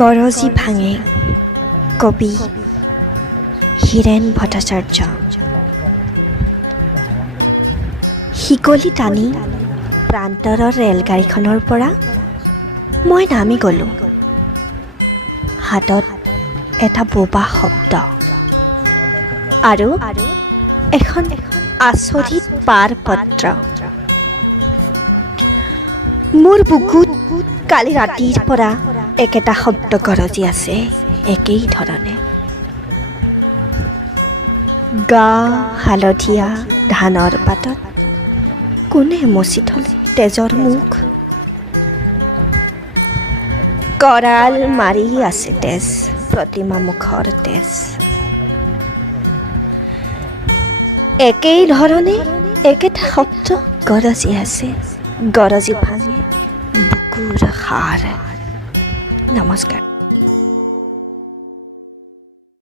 গৰজি ভাঙে কবি হীৰেণ ভট্টাচাৰ্য। শিকলি টানি প্ৰান্তৰৰ ৰেলগাড়ীখনৰ পৰা মই নামি গ'লোঁ। হাতত এটা বোবা শব্দ আৰু এখন আচৰিত পাৰপত্ৰ। মোৰ বুকুত কালি ৰাতিৰ পৰা একেটা শব্দ গৰজি আছে, একেই ধৰণে। গা হালধীয়া ধানৰ পাতত কোনে মচি থলে তেজৰ মুখ। কৰাল মাৰি আছে তেজ, প্ৰতিমা মুখৰ তেজ। একেই ধৰণে একেটা শব্দ গৰজি আছে, গৰজি ভাঙে বুকুৰ হাড়। নমস্কাৰ।